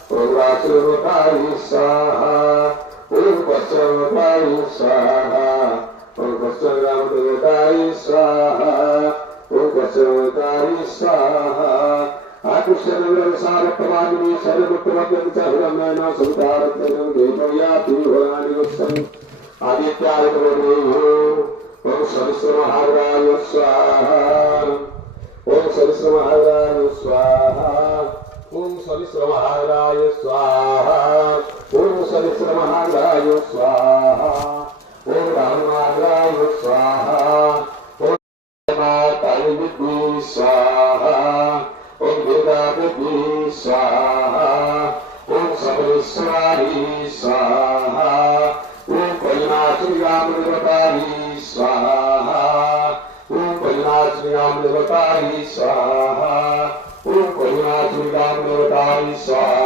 ओम राष्ट्रवताय स्वाहा ओम पश्चिमवताय स्वाहा ओम पश्चिमवताय स्वाहा ओम पश्चिमवताय स्वाहा आकृष्यनगरसारप्रमादिनी सर्वपुत्रमद्यं च हिरण्येन संतारत्नं देवयाति भवानिवत्सं आदित्यादितमदेवो ओम सरस्वमहाराय स्वाहा ओम सरस्वमहाराय स्वाहा ओम सरिस्रमहाराय स्वाहा ओम सरिस्रमहाराय स्वाहा ओम रामहाराय स्वाहा ओम माताय विद्मि स्वाहा ओम दुर्गाविद्मि स्वाहा ओम सर्वेश्वरी स्वाहा ओम कल्याणश्रीरामदेवताय स्वाहा ओम कल्याणश्रीरामदेवताय स्वाहा ओम करुणाश्रीरामदेवताय स्वाहा।